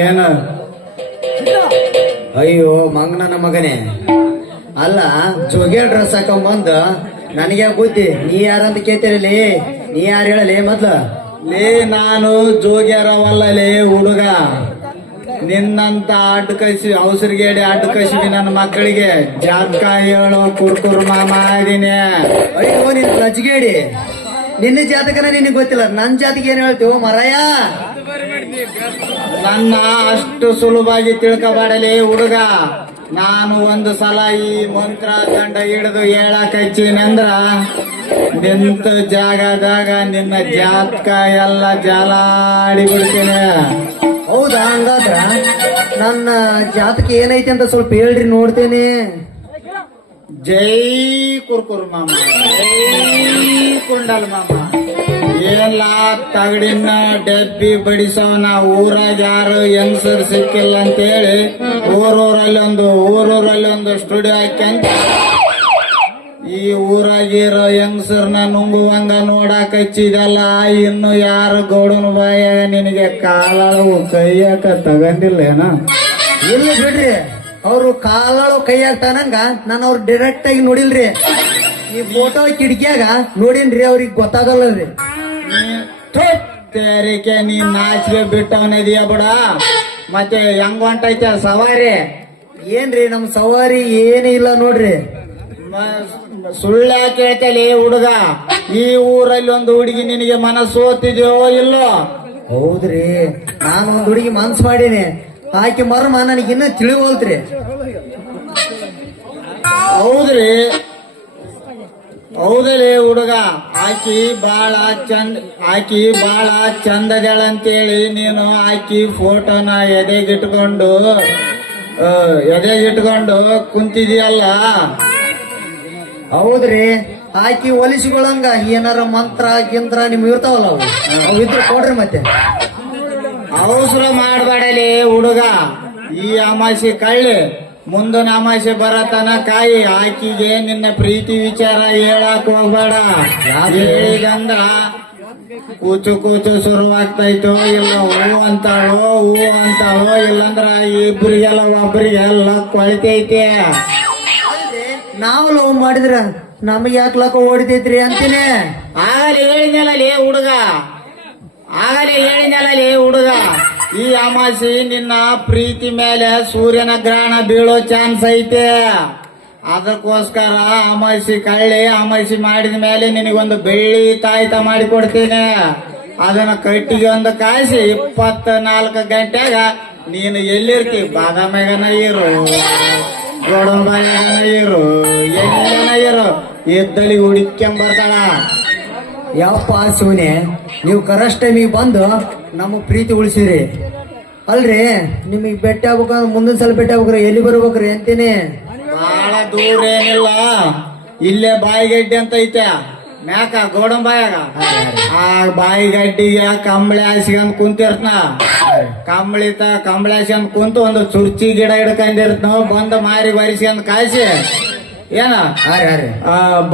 ಗೊತ್ತಾಗಲ್ಲೇನು ಅಯ್ಯೋ, ಮಂಗನ ಮಗನೇ. ಅಲ್ಲ ಜೋಗಿಯ ಡ್ರೆಸ್ ಹಾಕೊಂಬಂದು ನನಗೆ ಬುದ್ಧಿ? ನೀ ಯಾರಂತ ಕೇಳ್ತಿರಲಿ? ನೀ ಯಾರು ಹೇಳಲಿ ಮೊದ್ಲು? ಲೇ, ನಾನು ಜೋಗ್ಯಾರವಲ್ಲಲೇ ಹುಡುಗ. ನಿನ್ನಂತ ಅಡ್ಡ ಕಸಿ ಅವಸರಿಗೇಡಿ ಅಡ್ಡ ಕಸಿವಿ ನನ್ನ ಮಕ್ಕಳಿಗೆ. ಜಾತಕ ಹೇಳೋ ಕುರ್ಕುರ್ ಮಾಮ ಅಯ್ಯೋ, ನಿನ್ ಲಜ್ಗೇಡಿ ನಿನ್ನ ಜಾತಕನ ನಿನಗೆ ಗೊತ್ತಿಲ್ಲ. ನನ್ನ ಜಾತಿಗೆ ಏನ್ ಹೇಳ್ತೀವೋ ಮರಯ್ಯ? ನನ್ನ ಅಷ್ಟು ಸುಲಭವಾಗಿ ತಿಳ್ಕಬಾಡಲಿ ಹುಡುಗ. ನಾನು ಒಂದು ಸಲ ಈ ಮಂತ್ರ ದಂಡ ಹಿಡಿದು ಹೇಳಕ್ ಹಚ್ಚಿನಂದ್ರ ನಿಂತ ಜಾಗದಾಗ ನಿನ್ನ ಜಾತಕ ಎಲ್ಲ ಜಾಲಾಡಿ ಬಿಡ್ತೀನಿ. ಹೌದಾ ಹಂಗಾದ್ರ? ನನ್ನ ಜಾತಕ ಏನೈತಿ ಅಂತ ಸ್ವಲ್ಪ ಹೇಳ್ರಿ ನೋಡ್ತೇನೆ. ಜೈ ಕುರ್ಕುರ್ ಮಾಮ. ಜೈ ಕುಂಡಲ್ ಮಾಮ. ಎಲ್ಲ ತಗಡಿನ ಡಬ್ಬಿ ಬಡಿಸವನ ಊರಾಗ ಯಾರು ಹೆಂಗ್ಸರ್ ಸಿಕ್ಕಿಲ್ಲ ಅಂತೇಳಿ ಊರೂರಲ್ಲಿ ಒಂದು ಊರೂರಲ್ಲಿ ಒಂದು ಸ್ಟುಡಿಯೋ ಹಾಕ್ಯಂತ ಈ ಊರಾಗಿರೋ ಹೆಂಗಸರ್ನ ನುಂಗುವಂಗ ನೋಡಕ್ ಹಚ್ಚಿದಲ್ಲ, ಇನ್ನು ಯಾರು ಗೌಡನ ಬಾಯ ನಿನಗೆ ಕಾಲವು ಕೈಯಾಕ ತಗಂದಿಲ್ಲ ಏನ ಇಲ್ಲ ಬಿಡ್ರಿ, ಅವರು ಕಾಲಾಳು ಕೈಯಾಗ ನಾನು ಅವ್ರು ಡೈರೆಕ್ಟ್ ಆಗಿ ನೋಡಿಲ್ರಿ. ಈ ಫೋಟೋ ಕಿಟಕಿಯಾಗ ನೋಡಿನ್ರಿ, ಅವ್ರಿಗೆ ಗೊತ್ತಾಗಲ್ಲರಿ ತೇರಿಕೆ ನೀನ್ ನಾಚಿಗೆ ಬಿಟ್ಟವನಿದೀಯ ಬಿಡ? ಮತ್ತೆ ಹೆಂಗ್ ಹೊಂಟೈತೆ ಸವಾರಿ? ಏನ್ರಿ ನಮ್ ಸವಾರಿ ಏನು ಇಲ್ಲ ನೋಡ್ರಿ. ಸುಳ್ಳ ಕೇಳ್ತಲಿ ಹುಡುಗ. ಈ ಊರಲ್ಲಿ ಒಂದು ಹುಡುಗಿ ನಿನಗೆ ಮನಸ್ಸು ಓದ್ತಿದ್ಯೋ ಇಲ್ಲೋ? ಹೌದ್ರಿ, ನಾನು ಒಂದು ಹುಡುಗಿ ಮನ್ಸ್ ಮಾಡೀನಿ. ಆಕೆ ಮರ್ಮ ನನಗಿನ್ನೂ ತಿಳಿವಲ್ತ್ರಿ. ಹೌದ್ರಿ ಹೌದಲೇ ಹುಡುಗ? ಆಕಿ ಬಾಳ ಚಂದ ಆಕಿ ಬಾಳ ಚಂದದಳಂತೇಳಿ ನೀನು ಆಕಿ ಫೋಟೋನ ಎದೆಗಿಟ್ಕೊಂಡು ಎದೆಗಿಟ್ಕೊಂಡು ಕುಂತಿದೀಯಲ್ಲ? ಹೌದ್ರಿ. ಆಕಿ ಒಲಿಸಿಕೊಳ್ಳಂಗ ಏನಾರ ಮಂತ್ರ ಕಿಂತ್ರ ನಿಮ್ ಇರ್ತಾವಲ್ಲ ಅವು? ಅವು ಇದ್ರೆ ಕೊಡ್ರಿ ಮತ್ತೆ. ಅವಸರ ಮಾಡಬೇಡಲಿ ಹುಡುಗ. ಈ ಅಮಾಸಿ ಕಳ್ಳಿ. ಮುಂದಿನ ಅಮಾಸೆ ಬರತನ ಕಾಯಿ. ಆಕಿಗೆ ನಿನ್ನ ಪ್ರೀತಿ ವಿಚಾರ ಹೇಳಕ್ ಹೋಗ್ಬೇಡ. ಹೇಳಿದಂದ್ರ ಕೂಚು ಕೂಚು ಶುರುವಾಗ್ತೈತೋ ಇಲ್ಲ ಹೂ ಅಂತಾಳೋ ಹೂ ಅಂತಾಳೋ ಇಲ್ಲಂದ್ರ ಇಬ್ರಿಗೆಲ್ಲ ಒಬ್ರಿಗೆಲ್ಲ ಕೊಳ್ತೈತೆ. ನಾವು ಲವ್ ಮಾಡಿದ್ರ ನಮಗೆ ಯಾಕೆ ಲಕ್ಕ ಹೊಡಿತೈತ್ರಿ ಅಂತೀನಿ? ಆಗಲೇ ಹೇಳಿದ್ನಲ್ಲ ಲೇ ಹುಡುಗ. ಆಗಲೇ ಹೇಳಿದ್ನಲ್ಲ ಲೇ ಹುಡುಗ. ಈ ಅಮಾಸಿ ನಿನ್ನ ಪ್ರೀತಿ ಮೇಲೆ ಸೂರ್ಯನ ಗ್ರಹಣ ಬೀಳೋ ಚಾನ್ಸ್ ಐತೆ. ಅದಕ್ಕೋಸ್ಕರ ಅಮಾಸಿ ಕಳ್ಳಿ, ಅಮಾಸಿ ಮಾಡಿದ ಮೇಲೆ ನಿನಗೊಂದು ಬೆಳ್ಳಿ ತಾಯ್ತ ಮಾಡಿ ಕೊಡ್ತೀನಿ ಅದನ್ನ ಕಟ್ಟಿಗೆ ಒಂದು ಕಾಯಿಸಿ ಇಪ್ಪತ್ತ ನಾಲ್ಕು ಗಂಟೆಗ ನೀನು ಎಲ್ಲಿರ್ತಿ? ಬಾದಾಮಿಗನ ಇರು. ಗೋಡಂಬಾಯಿಗನ ಇರು. ಎಲ್ಲನ ಇರು? ಎದ್ದಳಿ ಹುಡುಕ್ಕೊಂಬರ್ತಾಳ ಯಪ್ಪ ಶಿವನೆ ನೀವು ಕರೆಕ್ಟ್ ಟೈಮಿಗೆ ಬಂದು ನಮಗ್ ಪ್ರೀತಿ ಉಳಿಸಿರಿ. ಅಲ್ರಿ ನಿಮಗೆ ಬೆಟ್ಟ ಆಗ್ಬೇಕಂದ್ರೆ ಮುಂದಿನ ಸಲ ಬೆಟ್ಟ ಆಗ್ಬೇಕ್ರಿ ಎಲ್ಲಿ ಬರ್ಬೇಕ್ರಿ ಅಂತೀನಿ. ಬಹಳ ದೂರ ಏನಿಲ್ಲ ಇಲ್ಲೇ ಬಾಯಿಗಡ್ಡಿ ಅಂತ ಐತೆ. ಮ್ಯಾಕ ಗೋಡಂಬಾಯಾಗ ಆ ಬಾಯಿಗಡ್ಡಿಗೆ ಕಂಬಳಿ ಹಾಸ್ಕೊಂಡ್ ಕುಂತಿರ್ತನ ಕಂಬಳಿ ತ ಕಂಬಳಿ ಹಾಸ್ಕೊಂಡ್ ಕುಂತು ಒಂದು ಚುರ್ಚಿ ಗಿಡ ಹಿಡ್ಕೊಂಡಿರ್ತನ ಬಂದ ಮಾರಿ ಬರಿಸಿಕೊಂಡ್ ಕಾಯಿಸಿ. ಏನ?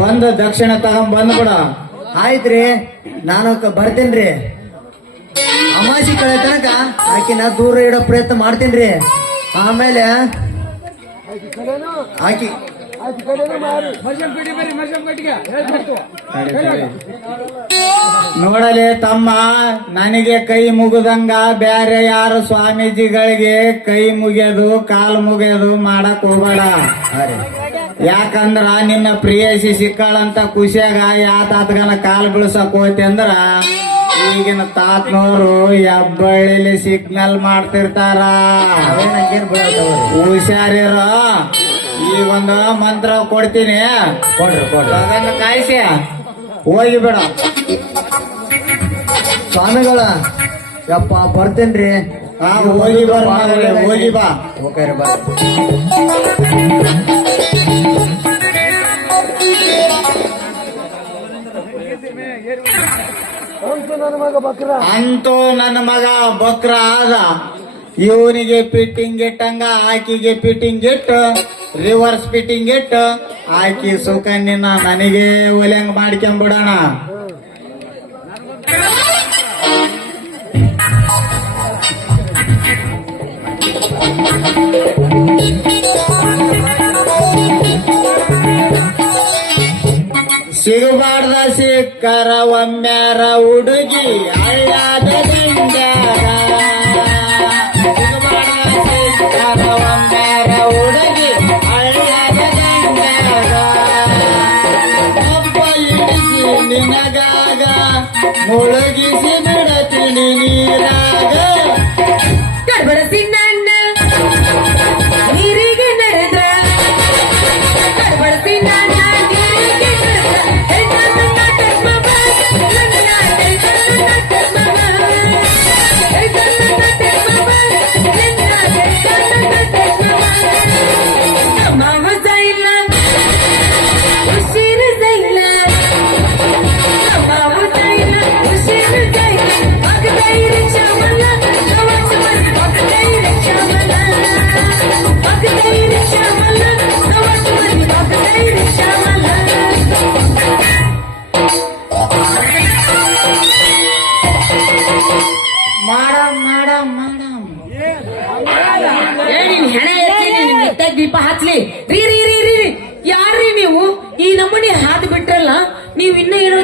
ಬಂದ ದಕ್ಷಿಣ ತಗೊಂಡ್ ಬಂದ್ಬಿಡ. ಆಯ್ತ್ರಿ, ನಾನು ಬರ್ತೇನ್ರಿ. ಅಮಾಸಿ ಕಳೆ ತನಕ ಆಕಿನ ದೂರ ಇಡೋ ಪ್ರಯತ್ನ ಮಾಡ್ತೇನ್ರಿ. ಆಮೇಲೆ ಆಕಿ ನೋಡಲೆ ತಮ್ಮ, ನನಗೆ ಕೈ ಮುಗಿದಂಗ ಬೇರೆ ಯಾರು ಸ್ವಾಮೀಜಿಗಳಿಗೆ ಕೈ ಮುಗಿಯೋದು, ಕಾಲು ಮುಗಿಯೋದು ಮಾಡಕ್ ಹೋಗಬೇಡ. ಯಾಕಂದ್ರ ನಿನ್ನ ಪ್ರಿಯಸಿ ಸಿಕ್ಕಾಳಂತ ಖುಷಿಯಾಗ ಯಾ ತಾತ್ಗನ ಕಾಲ್ ಬೀಳ್ಸಕ್ ಹೋಯ್ತಿ ಅಂದ್ರ ಈಗಿನ ತಾತ್ನೋರು ಹೆಬ್ಬಳ್ಳಿಲಿ ಸಿಗ್ನಲ್ ಮಾಡ್ತಿರ್ತಾರ. ಹುಷಾರಿರೋ ಈ ಒಂದು ಮಂತ್ರ ಕೊಡ್ತೀನಿ. ಕೊಡ್ರಿ ಕೊಡ್ರಿ. ಅದನ್ನ ಕಾಯಿಸಿ. ಹೋಗಿಬೇಡ ಸ್ವಾಮಿಗಳ ಯಪ್ಪ ಬರ್ತೇನ್ರಿ. ಹಾ ಹೋಗಿ ಮಗನೇ, ಹೋಗಿ ಬಾ. ಓಕೆ ಬಾ ಅಂತೂ ನನ್ನ ಮಗ ಬಕ್ರ ಆದ. ಇವನಿಗೆ ಫಿಟ್ಟಿಂಗ್ ಇಟ್ಟಂಗ, ಆಕಿಗೆ ಫಿಟ್ಟಿಂಗ್ ಇಟ್ಟು ರಿವರ್ಸ್ ಫಿಟ್ಟಿಂಗ್ ಇಟ್ಟು, ಆಕಿ ಸುಕನ್ಯನ ನನಗೆ ಒಲೆಂಗ್ ಮಾಡ್ಕೊಂಬಿಡೋಣ. ಸಿಗಬಾರ್ದ ಸಿಕ್ಕರ ಒಮ್ಮ್ಯಾರ ಹುಡುಗಿ ಅಳ್ಳಾದ ದಿಂಡ್ಯಾಗ ಸಿಗಬಾರ್ದ ಸಿಕ್ಕರ ಒಮ್ಮ್ಯಾರ ಹುಡುಗಿ ಒಬ್ಬ ಇಳಿಸಿ ನಿನಗಾಗ ಮುಳುಗಿಸಿ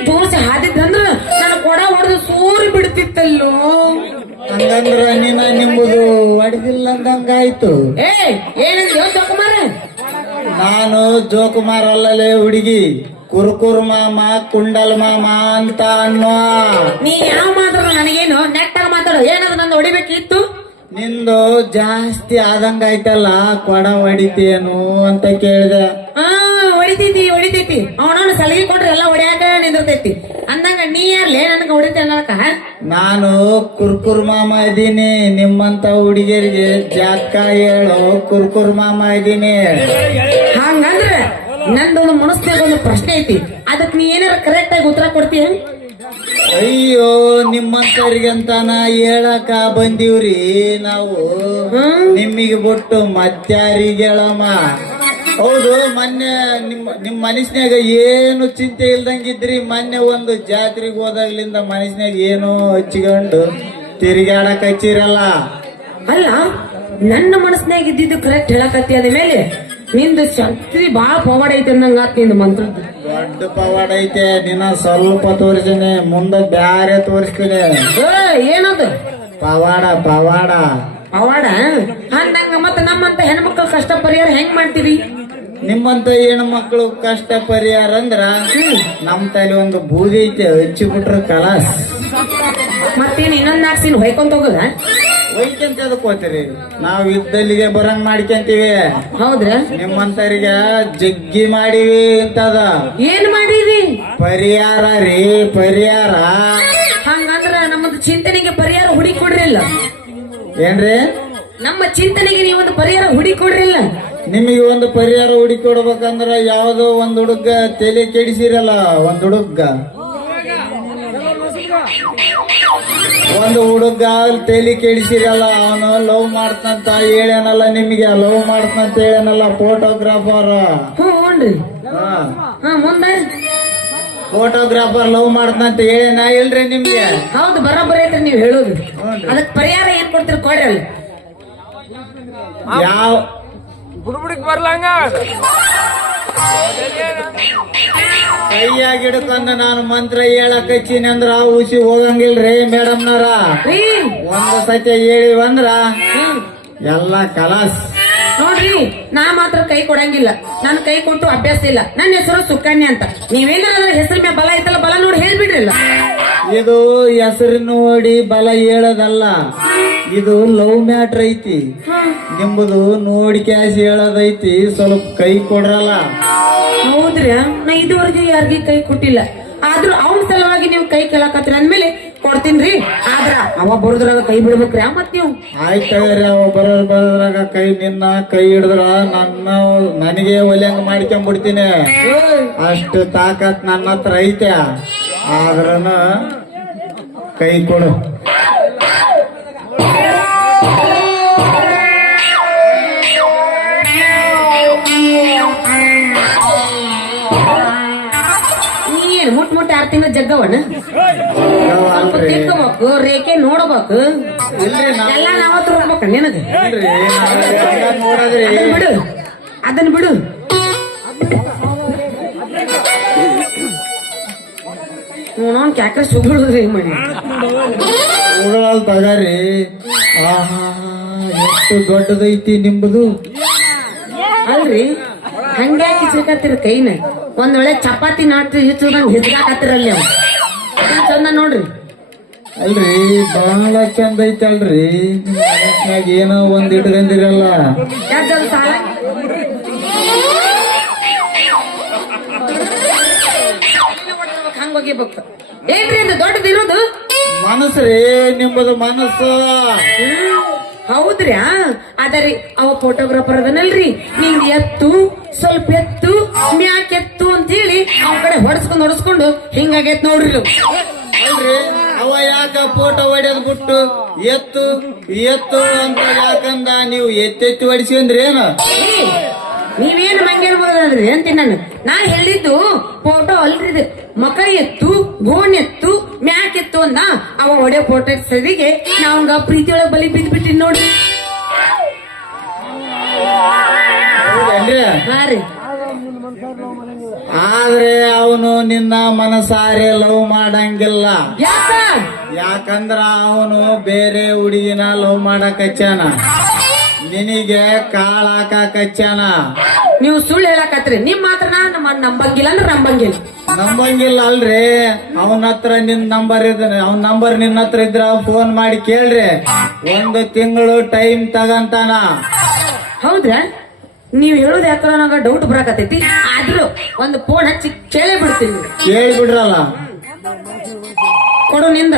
ದೋಸೆ ಹಾದಿದ್ರಂದ್ರ ನಾನು ಕೊಡ ಹೊಡೆದು ಸೂರಿ ಬಿಡ್ತಿತ್ತಲ್ಲೋ. ಹಂಗಂದ್ರ ನಿನ್ನ ನಿಮ್ಮದು ಒಡೆದಿಲ್ಲ ಅಂದಂಗಾಯ್ತು ಏ ಜೋಕುಮಾರ ನಾನು ಜೋಕುಮಾರ್ ಅಲ್ಲಲೇ ಹುಡುಗಿ. ಕುರ್ಕುರ್ ಮಾಮ ಕುಂಡಲ್ ಮಾಮ ಅಂತ ಅನ್ನೋ ನೀ ಯಾವ ಮಾತಾಡ ನನಗೇನು ನೆಟ್ಟಾಗ ಮಾತಾಡು. ಏನಾದ್ರು ನಂದು ಹೊಡಿಬೇಕಿತ್ತು? ನಿಂದು ಜಾಸ್ತಿ ಆದಂಗಾಯ್ತಲ್ಲ ಕೊಡ ಹೊಡಿತೇನು ಅಂತ ಕೇಳಿದೆ. ಆ ಹೊಡಿತೈತಿ ಹೊಡಿತೈತಿ. ಅವನವನು ಸಲಹೆ ಕೊಟ್ರೆ ಎಲ್ಲ ಹೊಡ್ಯಾಕ ನಿಂದಿರ್ತೈತಿ. ಅಂದಂಗ ನೀ ಯಾರ್ಲೇ ನನಗೆ ಹೊಡಿತ ನಾನು ಕುರ್ಕುರ್ ಮಾಮ ಇದೀನಿ ನಿಮ್ಮಂತ ಹುಡುಗಿಯರಿಗೆ ಜಾಕ ಹೇಳು ಕುರ್ಕುರ್ ಮಾಮ ಇದ್ದೀನಿ. ಹಂಗಂದ್ರೆ ನಂದೊಂದು ಮನಸ್ಸಿನ ಒಂದು ಪ್ರಶ್ನೆ ಐತಿ. ಅದಕ್ ನೀ ಏನಾರ ಕರೆಕ್ಟ್ ಆಗಿ ಉತ್ತರ ಕೊಡ್ತೀಯ? ಅಯ್ಯೋ ನಿಮ್ಮಂತವ್ರಿಗೆ ಅಂತ ನಾ ಹೇಳಕ ಬಂದೀವ್ರಿ ನಾವು. ನಿಮಗೆ ಬಿಟ್ಟು ಮತ್ತಾರಿಗೆ ಹೇಳಮ್ಮ? ಹೌದು ಮೊನ್ನೆ ನಿಮ್ಮ ನಿಮ್ ಮನಸ್ನ್ಯಾಗ ಏನು ಚಿಂತೆ ಇಲ್ದಂಗಿದ್ರಿ? ಮೊನ್ನೆ ಒಂದು ಜಾತ್ರೆಗೆ ಹೋದಾಗ್ಲಿಂದ ಮನಸ್ನ್ಯಾಗ ಏನು ಹಚ್ಚಿಕೊಂಡು ತಿರುಗಾಡಕ್ ಹಚ್ಚಿರಲ್ಲ. ಅಲ್ಲ ನನ್ನ ಮನಸ್ನ್ಯಾಗ ಇದ್ದಿದ್ದು ಕರೆಕ್ಟ್ ಹೇಳಕತ್ತಿ ಅದ ಮೇಲೆ ನಿಂದು ಶಕ್ತಿ ಬಾಳ ಪವಾಡ ಐತೆ ಅನ್ನಂಗ ನಿಂದು ಮಂತ್ರದ್ದು ದೊಡ್ಡ ಪವಾಡ ಐತೆ ದಿನ ಸ್ವಲ್ಪ ತೋರಿಸಿನಿ ಮುಂದೆ ಬ್ಯಾರೆ ತೋರಿಸ್ತೀನಿ. ಏನದು? ಪವಾಡ ಪವಾಡ. ಪವಾಡ? ಅಂದಂಗ ಮತ್ತೆ ನಮ್ಮಂತ ಹೆಣ್ಮಕ್ಳು ಕಷ್ಟ ಪರಿಹಾರ ಹೆಂಗ್ ಮಾಡ್ತೀರಿ? ನಿಮ್ಮಂತ ಹೆಣ್ಮಕ್ಳು ಮಕ್ಕಳು ಕಷ್ಟ ಪರಿಹಾರ ಅಂದ್ರ ನಮ್ ತಲೆ ಒಂದು ಬೂದಿ ಐತೆ ಹಚ್ಚಿ ಬಿಟ್ರ ಕಲಾಸ್. ಮತ್ತೇನು ಇನ್ನೊಂದ್ ನಾಲ್ಕು ಸೀನ್ ಹೊಯ್ಕೊಂತ ಹೋಗದ? ಒಯ್ಕೆಂತ ಅದಕ್ಕೆ ಹೋಗ್ತೀರಿ? ನಾವ್ ಇದ್ದಲ್ಲಿಗೆ ಬರಂಗ್ ಮಾಡ್ಕೊಂತೀವಿ. ಹೌದ್ರ? ನಿಮ್ಮಂತರಿಗೆ ಜಗ್ಗಿ ಮಾಡಿವಿ ಅಂತದ ಏನ್ ಮಾಡಿರಿ? ಪರಿಹಾರ ರೀ ಪರಿಹಾರ. ಹಂಗಂದ್ರ ನಮ್ಮದು ಚಿಂತನೆಗೆ ಪರಿಹಾರ ಹುಡಿ ಕೊಡ್ರಿಲ್ಲ. ಏನ್ರಿ? ನಮ್ಮ ಚಿಂತನೆಗೆ ನೀವೊಂದು ಪರಿಹಾರ ಹುಡಿ ಕೊಡ್ರಿಲ್ಲ. ನಿಮಗೆ ಒಂದು ಪರಿಹಾರ ಹುಡುಕೊಡ್ಬೇಕಂದ್ರ ಯಾವುದೋ ಒಂದು ಹುಡುಗ ತಲೆ ಕೆಡಿಸಿರಲ್ಲ ಒಂದು ಹುಡುಗ. ಒಂದು ಹುಡುಗ ತೇಲಿ ಕೆಡಿಸಿರಲ್ಲ ಅವನು ಲವ್ ಮಾಡ್ತಂತ ಹೇಳ್ಯಾನಲ್ಲ ನಿಮಗೆ ಲವ್ ಮಾಡ್ತಂತ ಹೇಳೇನಲ್ಲ ಫೋಟೋಗ್ರಾಫರ್ ಫೋಟೋಗ್ರಾಫರ್ ಲವ್ ಮಾಡ್ತಂತ ಇಲ್ಲ ಇಲ್ರಿ ನಿಮ್ಗೆ? ಹೌದು ಬರೋಬ್ಬರಿ ಐತ್ರಿ ನೀವು ಹೇಳೋದು. ಅದಕ್ಕೆ ಪರಿಹಾರ ಏನ್ ಕೊಡ್ತೀರಿ ಕೊಡ್ರಿ ಅಲ್ಲಿ. ಯಾವ ಬುಡ್ಬುಡಿಕ್ ಬರ್ಲಂಗ? ಕೈಯಾಗಿ ಹಿಡ್ಕೊಂಡ ನಾನು ಮಂತ್ರ ಹೇಳಕ್ ಹಚ್ಚೀನಿ ಅಂದ್ರ ಆ ಉಸಿ ಹೋಗಂಗಿಲ್ರಿ ಮೇಡಮ್ನವ್ರ. ಒಂದು ಸತಿ ಹೇಳಿ ಬಂದ್ರ ಎಲ್ಲ ಕಲಾಸ್. ನೋಡ್ರಿ ನಾ ಮಾತ್ರ ಕೈ ಕೊಡಂಗಿಲ್ಲ. ನನ್ ಕೈ ಕೊಟ್ಟು ಅಭ್ಯಾಸ ಇಲ್ಲ. ನನ್ನ ಹೆಸರು ಸುಕನ್ಯಾ ಅಂತ. ನೀವೇನಾರ ಅದ್ರ ಹೆಸರು ಮೇಲೆ ಬಲ ಐತಲ್ಲ ಬಲ ನೋಡಿ ಹೇಳ್ಬಿಡ್ರಿಲ್ಲ ಇದು ಹೆಸರು ನೋಡಿ ಬಲ ಹೇಳೋದಲ್ಲ. ಇದು ಲವ್ ಮ್ಯಾಟ್ರ್ ಐತಿ. ನಿಮ್ಮದು ನೋಡಿ ಕ್ಯಾಶ್ ಹೇಳೋದೈತಿ ಸ್ವಲ್ಪ ಕೈ ಕೊಡ್ರಲ್ಲ. ಹೌದ್ರಿ ನಾ ಇದುವರೆಗೂ ಯಾರಿಗೆ ಕೈ ಕೊಟ್ಟಿಲ್ಲ. ಆದ್ರೂ ಅವನ ಸಲುವಾಗಿ ನೀವು ಕೈ ಕೇಳಾಕತ್ರಿ ಅಂದ್ಮೇಲೆ ಕೊಡ್ತೀನ್ರಿ. ಆದ್ರ ಅವ ಬರೋದ್ರಾಗ ಕೈ ಬಿಡ್ಬೇಕ್ರಿ ಮತ್ ನೀವು. ಆಯ್ತಾರೆ ಅವ ಬರೋ ಬರೋದ್ರಾಗ ಕೈ ನಿನ್ನ ಕೈ ಹಿಡಿದ್ರ ನನ್ನ ನನಗೆ ಒಲೆಂಗ್ ಮಾಡ್ಕೊಂಬಿಡ್ತೀನಿ. ಅಷ್ಟು ತಾಕತ್ ನನ್ನ ಹತ್ರ ಐತೆ ಆದ್ರನ ಕೈ ಕೊಡು. ತಿಂಗಳ ಜಗ್ಗವಣ್ಣ. ಸ್ವಲ್ಪ ತಿಳ್ಕೊಬೇಕು ರೇಖೆ ನೋಡ್ಬೇಕು. ಎಲ್ಲ ನಾವ ನಿನಗ. ಬಿಡು ಅದನ್ನ ಬಿಡು. ನೋಡೋನ್ ಕ್ಯಾಕ್ರೆ ಸುಗುಳುದ್ರಿ ಮನೆ. ಉಗುಳಲ್ ತಗರಿ. ಆಹಾ ಎಷ್ಟು ದೊಡ್ಡದೈತಿ ನಿಂಬುದು. ಅಲ್ರಿ ಕೈನ. ಒಂದ್ ವೇಳೆ ಚಪಾತಿ ನಾಟ್ ಹಿಚ್ಚದಂಗ್ ಹಿಚ್ಕಾಕತ್ತಿರಲ್ಲಿ ಚಂದ ನೋಡ್ರಿ. ಅಲ್ರಿ ಬಹಳ ಚಂದ ಐತಲ್ರಿ. ಅಲ್ರಿ ಏನೋ ಒಂದ್ ಇಟ್ಕೊಂಡಿರಲ್ಲ. ಯಾವ್ದೊಂದ್ ಹೋಗಿ ಹಂಗ ಹೋಗಿಬೇಕು ಏನ್ರಿ ಅದು ದೊಡ್ಡದಿರೋದು? ಮನಸ್ಸ್ರಿ ನಿಮ್ಮದು ಮನಸ್ಸು. ಹ್ಮ್, ಹೌದ್ರಿ ಆ? ಅದರಿ ಅವ ಫೋಟೋಗ್ರಾಫರ್ ಅದನಲ್ರಿ. ನೀವ್ ಎತ್ತು ಸ್ವಲ್ಪ ಎತ್ತು ಮ್ಯಾಕ್ ಎತ್ತು ಅಂತ ಹೇಳಿ ಅವ ಕಡೆ ಹೊಡ್ಸ್ಕೊಂಡು ಹೊಡಸ್ಕೊಂಡು ಹಿಂಗಾಗೈತ್ ನೋಡ್ರಿ ಅಲ್ರಿ ಅವ ಯಾಕ ಫೋಟೋ ಹೊಡೆದ್ ಬಿಟ್ಟು ಎತ್ತು ಎತ್ತು ಅಂತ ಯಾಕಂದ ನೀವು ಎತ್ತೆತ್ತಿ ಹೊಡಿಸಿ ಏನು? ಏನ ನೀವೇನ್ ಮಂಗೇಳ್ಬೋದ್ರಿ ಅಂತೀನಿ ನಾನು ನಾ ಹೇಳಿದ್ದು ಫೋಟೋ ಅಲ್ರಿ ಮಕ ಎತ್ತು ಗೋಣ್ ಎತ್ತು ಮ್ಯಾಕ್ ಎತ್ತು ಅಂದ ಅವ ಹೊಡೆ ಫೋಟೋ ಸರಿಗೆ ನಾವಂಗ ಪ್ರೀತಿ ಒಳಗ್ ಬಲಿ ಬಿದ್ದು ಬಿಟ್ಟಿದ್ ನೋಡ್ರಿ. ಹಾ ರೀ. ಆದ್ರೆ ಅವನು ನಿನ್ನ ಮನಸಾರೆ ಲವ್ ಮಾಡಂಗಿಲ್ಲ. ಯಾಕ? ಯಾಕಂದ್ರ ಅವನು ಬೇರೆ ಹುಡುಗಿನ ಲವ್ ಮಾಡಕ್ ಹಚ್ಚಾನ ನಿನಗೆ ಕಾಳ ಕಚ್ಚನ ನೀವು ಸುಳ್ಳು ಹೇಳಕತ್ರಿ. ನಿಮ್ ಮಾತ್ರ ನಮ್ಮ ನಂಬಂಗಿಲ್ಲ ಅಂದ್ರೆ ನಂಬಂಗಿಲ್ಲ. ನಂಬಂಗಿಲ್ಲ ಅಲ್ರಿ. ಅವನ ಹತ್ರ ನಿನ್ ನಂಬರ್ ಇದ್ ಅವನ ನಂಬರ್ ನಿನ್ನ ಹತ್ರ ಇದ್ರ ಫೋನ್ ಮಾಡಿ ಕೇಳ್ರಿ. ಒಂದು ತಿಂಗಳು ಟೈಮ್ ತಗಂತಾನ. ಹೌದ್ರಾ? ನೀವ್ ಹೇಳುದ ಯಾಕೋ ನಂಗ ಡೌಟ್ ಬರಾಕತೈತಿ ಆದ್ರೂ ಒಂದು ಫೋನ್ ಹಚ್ಚಿ ಕೇಳೇ ಬಿಡ್ತೀನಿ. ಕೇಳಿ ಬಿಡ್ರಲ್ಲ ಕೊಡು ನಿಂದ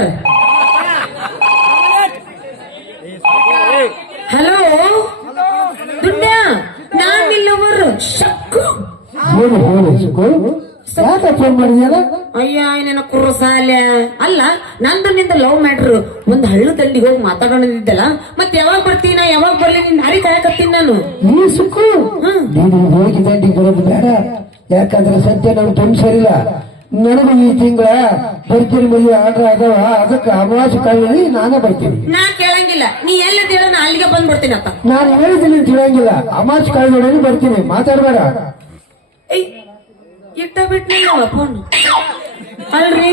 ಹಲೋ ನಾನಿಲ್ಲವರು. ಶಕ್ಕು. ಯಾಕೆ ಫೋನ್ ಮಾಡಿದ್ಯಲ್ಲ? ಅಯ್ಯ ಏನೇನ ಕುರ್ರಸಾಲ್ಯ ಅಲ್ಲ ನಂದು ನಿಂದ ಲವ್ ಮ್ಯಾಟ್ರ್ ಒಂದ್ ಹಳ್ಳು ತಂಡಿ ಹೋಗಿ ಮಾತಾಡೋಣದಿದ್ದಲ್ಲ ಮತ್ ಯಾವಾಗ ಬರ್ತೀನ ಯಾವಾಗ ಬರ್ಲಿ ನಿನ್ ಹರಿ ಕಾಯಕತ್ತೀನಿ ನಾನು. ನೀ ಸುಕ್ಕು ನೀನು ಹೋಗಿ ದಂಡಿಗೆ ಬರೋದು ಬೇಡ. ಯಾಕಂದ್ರೆ ಸತ್ಯ ನಾವು ತುಂಬ ಸರಿಲ್ಲ ನನಗೂ ಈ ತಿಂಗಳ ಬರ್ತೀನಿ ಮದುವೆ ಆರ್ಡರ್ ಅದಾವ ಅದಕ್ಕೆ ಅಮಾವಾಸ್ಯ ಕಾಯಿ ನಾನೇ ಬರ್ತೀನಿ. ನಾ ಕೇಳಂಗಿಲ್ಲ. ನೀ ಎಲ್ಲ ಹೇಳು ನಾ ಅಲ್ಲಿಗೆ ಬಂದ್ಬಿಡ್ತೀನಿ ಅಪ್ಪ ನಾನು ಹೇಳಿದ್ದೀನಿ ಅಂತ ಹೇಳಂಗಿಲ್ಲ. ಕಾಯಿ ಕಾಲದಲ್ಲಿ ಬರ್ತೀನಿ. ಮಾತಾಡ್ಬೇಡ. ಇಟ್ಟ ಬಿಟ್ಟು ಫೋನ್. ಅಲ್ರಿ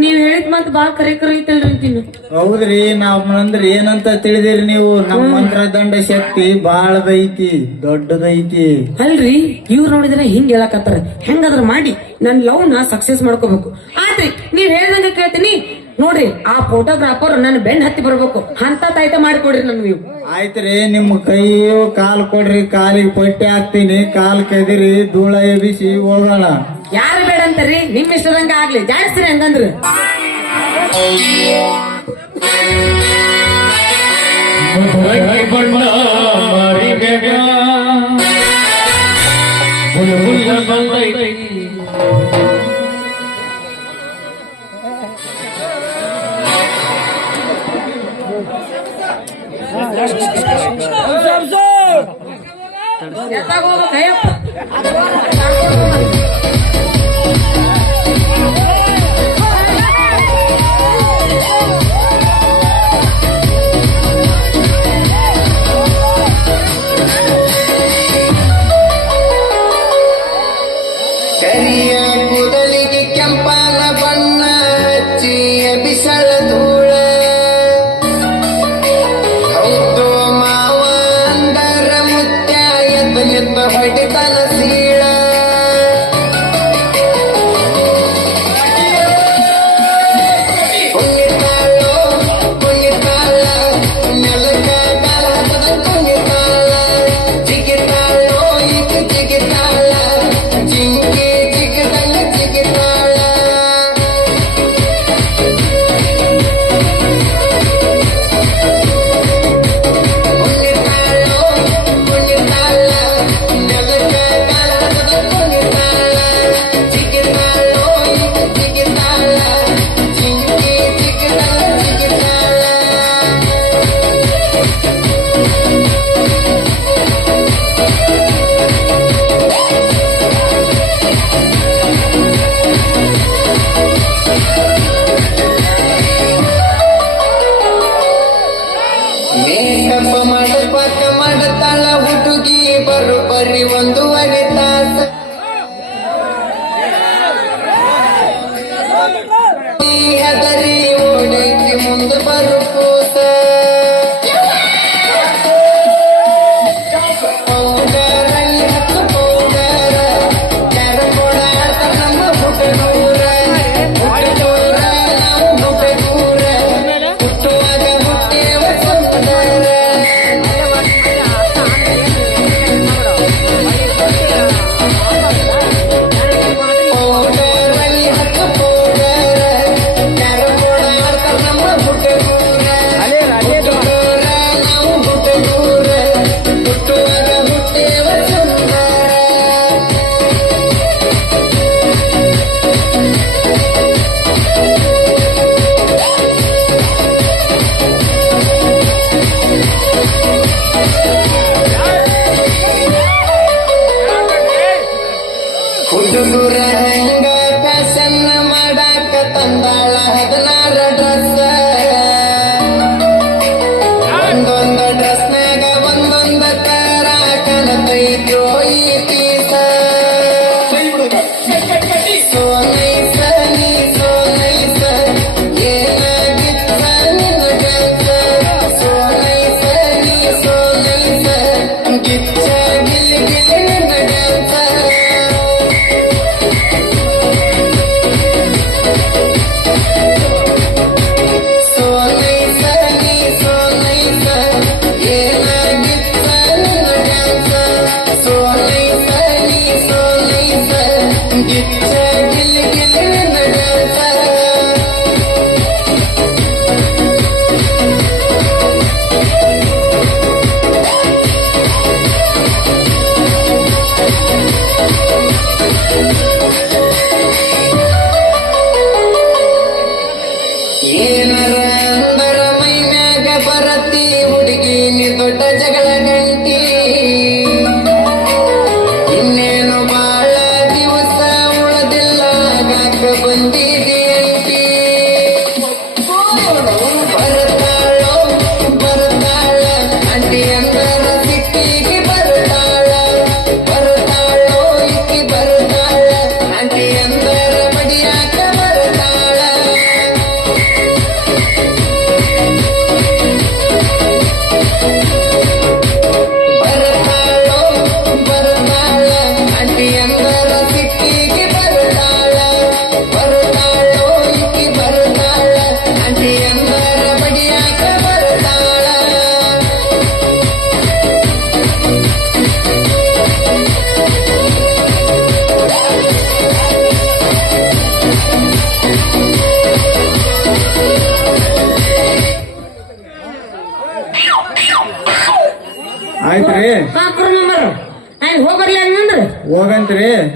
ನೀವ್ ಹೇಳಿದ್ ಮತ್ ಬಾ ಕರೆ ಕರೆ ಐತಲ್ರಿ ಅಂತೀನಿ. ಹೌದ್ರಿ ನಾವ್ ಅಂದ್ರೆ ಏನಂತ ತಿಳಿದಿರಿ ನೀವು? ನಮ್ಮ ಮಂತ್ರದಂಡ ಶಕ್ತಿ ಬಾಳದೈತಿ ದೊಡ್ಡದೈತಿ. ಅಲ್ರಿ ಇವ್ರು ನೋಡಿದ್ರೆ ಹಿಂಗ್ ಹೇಳಕತ್ತಾರ. ಹೆಂಗಾದ್ರ ಮಾಡಿ ನನ್ ಲವ್ನ ಸಕ್ಸಸ್ ಮಾಡ್ಕೋಬೇಕು. ಆದ್ರಿ ನೀವ್ ಹೇಳ್ದಂಗ ಕೇಳ್ತೀನಿ. ನೋಡ್ರಿ ಆ ಫೋಟೋಗ್ರಾಫರ್ ನನ್ ಬೆನ್ ಹತ್ತಿ ಬರ್ಬೇಕು. ಅಂತ ತಾಯ್ತ ಮಾಡಿಕೊಡ್ರಿ ನನ್ ನೀವು. ಆಯ್ತ್ರಿ ನಿಮ್ ಕೈಯು ಕಾಲ್ ಕೊಡ್ರಿ ಕಾಲಿಗೆ ಪಟ್ಟಿ ಹಾಕ್ತೀನಿ. ಕಾಲ್ ಕೆದಿರಿ ಧೂಳ ಎಬಿಸಿ ಹೋಗೋಣ. ಯಾರು ಬೇಡ ಅಂತಾರ್ರಿ? ನಿಮ್ ಇಷ್ಟದಂಗ ಆಗ್ಲಿ. ಜಾಸ್ತಿ ಹಂಗಂದ್ರು. ಹೋಗ್ಬೇಕಯ್ಯಪ್ಪ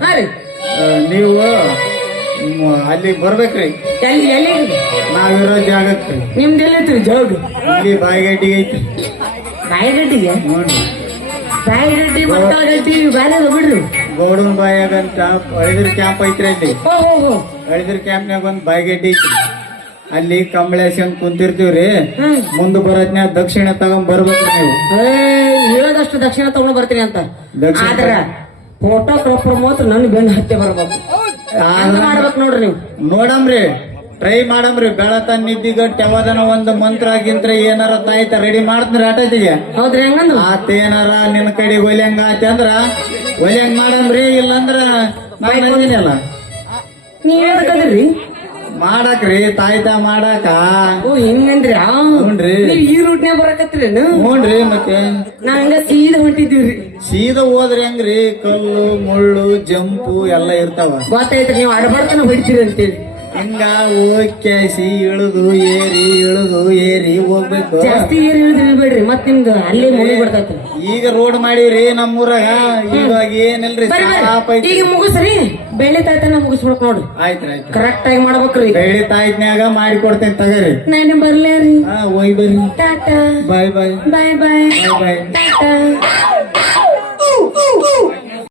ಹಾ ರೀ. ಆ, ನೀವು ಮ್, ಅಲ್ಲಿ ಬರ್ಬೇಕ್ರಿ. ಎಲ್ಲಿ ಎಲ್ಲಿ ನಾವಿರೋ ಜಾಗಕ್ರಿ ನಿಮ್ದು ಎಲ್ಲೈತ್ರಿ ಜೋಗ್? ಇಲ್ಲಿ ಬಾಯಿಗಡ್ಡಿ ಐತಿ ಬಾಯಿಗಡ್ಡಿಗೆ? ನೋಡ್ರಿ ಬಾಯಿಗಡ್ಡಿ ಮತ್ತಾಗಡ್ಡಿ ಬ್ಯಾರೆ ಬಿಡ್ರಿ ಗೌಡನ್ ಬಾಯಾಗಂತ ಹಳಿದ್ರ ಕ್ಯಾಂಪ್ ಐತ್ರಿ ಅಲ್ಲಿ. ಹೋ ಹೋ ಹೋ. ಹಳಿದ್ರ ಕ್ಯಾಂಪ್ನಾಗ ಒಂದ್ ಬಾಯಿಗಡ್ಡಿ ಐತಿ ಅಲ್ಲಿ ಕಂಬಳೇಶನ್ ಕುಂತಿರ್ತೀವ್ರಿ ಹ್ಮ್. ಮುಂದ್ ಬರೋದ್ನ್ಯಾಗ ದಕ್ಷಿಣ ತಗೊಂಡ್ ಬರ್ಬೇಕ್ರಿ ನೀವು. ಏ, ಹೇಳದಷ್ಟು ದಕ್ಷಿಣ ತಗೊಂಡ್ ಬರ್ತೀನಿ ಅಂತ. ದಕ್ಷಿಣ ಆದ್ರ ಫೋಟೋ ಕಾಪರ್ ಮಾತ್ರ ನನ್ ಬೆನ್ನ ಹತ್ತೆ ಬರ್ಬೇಕು ಮಾಡ್ಬೇಕು ನೋಡ್ರಿ ನೀವು? ನೋಡಮ್ರಿ ಟ್ರೈ ಮಾಡಮ್ರಿ. ಬೆಳತ ನಿದ್ದಿಗ ಟೆವದನ ಒಂದು ಮಂತ್ರ ಆಗಿಂತ್ರ ಏನಾರ ತಾಯ್ತ ರೆಡಿ ಮಾಡ್ತೀನಿ ಆಟೈತಿಗೆ ಹೌದ್ರಿ ಹೆಂಗಂದ್ರು? ಆತೇನಾರ ನಿನ್ನ ಕಡೆ ಒಲ್ಯಂಗ ಆತ ಅಂದ್ರ ಒಲ್ಯಂಗ್ ಮಾಡಮ್ರಿ ಇಲ್ಲಂದ್ರ ನಾನು ನೀವ್ ಹೇಳ್ಬೇಕಂದ್ರಿ ಮಾಡಾಕ್ರಿ ತಾಯ್ತ ಮಾಡಾಕ? ಓ ಹಿಂಗಂದ್ರಿ? ಹುನ್ರಿ. ಈ ರೂಟ್ನ್ಯಾಗ ಬರಕತ್ತೀರೇನು ಹ್ಞೂನ್ರಿ ಮತ್ತೆ? ನಂಗ ಹಂಗ ಸೀದಾ ಹೊಂಟಿದ್ದೀವ್ರಿ. ಸೀದಾ ಹೋದ್ರಿ ಹೆಂಗ್ರಿ? ಕಲ್ಲು ಮುಳ್ಳು ಜಂಪು ಎಲ್ಲ ಇರ್ತಾವ. ಗೊತ್ತಾಯ್ತು ನೀವು ಅಡಬಡ್ತನ ಹೊಡಿತೀರಿ ಅಂತೇಳಿ. ಹಿಂಗ ಓಕೆಸಿ ಕ್ಯಾಸಿ ಇಳಿದು ಏರಿ ಇಳಿದು ಏರಿ ಹೋಗ್ಬೇಕು. ಜಾಸ್ತಿ ಏರಿ ಇಳಿದ್ರಿ ಇಳಿದಿಲ್ಬೇಡ್ರಿ ಮತ್ತೆ ನಿಮ್ದು ಅಲ್ಲಿ ಮುಗಿ ಬಿಡ್ತೈತಿ ಈಗ ರೋಡ್ ಮಾಡಿವ್ರಿ ನಮ್ಮೂರಾಗ ಇವಾಗ ಏನಿಲ್ರಿ ಬರ್ರಿ ಸಾಪ್ ಬರ್ರಿ ಐತಿ ಈಗ ಮುಗಿಸ್ರಿ. ಬೆಳ್ಳಿ ತಾಯ್ತನ ಮುಗಿಸ್ಬೇಕು ನೋಡ್ರಿ ಆಯ್ತ್ರಿ ಆಯ್ತು ಕರೆಕ್ಟ್ ಆಗಿ ಮಾಡ್ಬೇಕ್ರಿ ಬೆಳಿ ತಾಯ್ತ್ನ್ಯಾಗ ಮಾಡಿ ಕೊಡ್ತೇನೆ ತಗರಿ. ನಾನು ಬರ್ಲೇ ರೀ. ಹಾ ಹೋಯ್ ಬರ್ರಿ. ಟಾಟಾ. ಬಾಯ್ ಬಾಯ್. ಬಾಯ್ ಬಾಯ್. ಬಾಯ್ ಬಾಯ್. ಟಾಟಾ.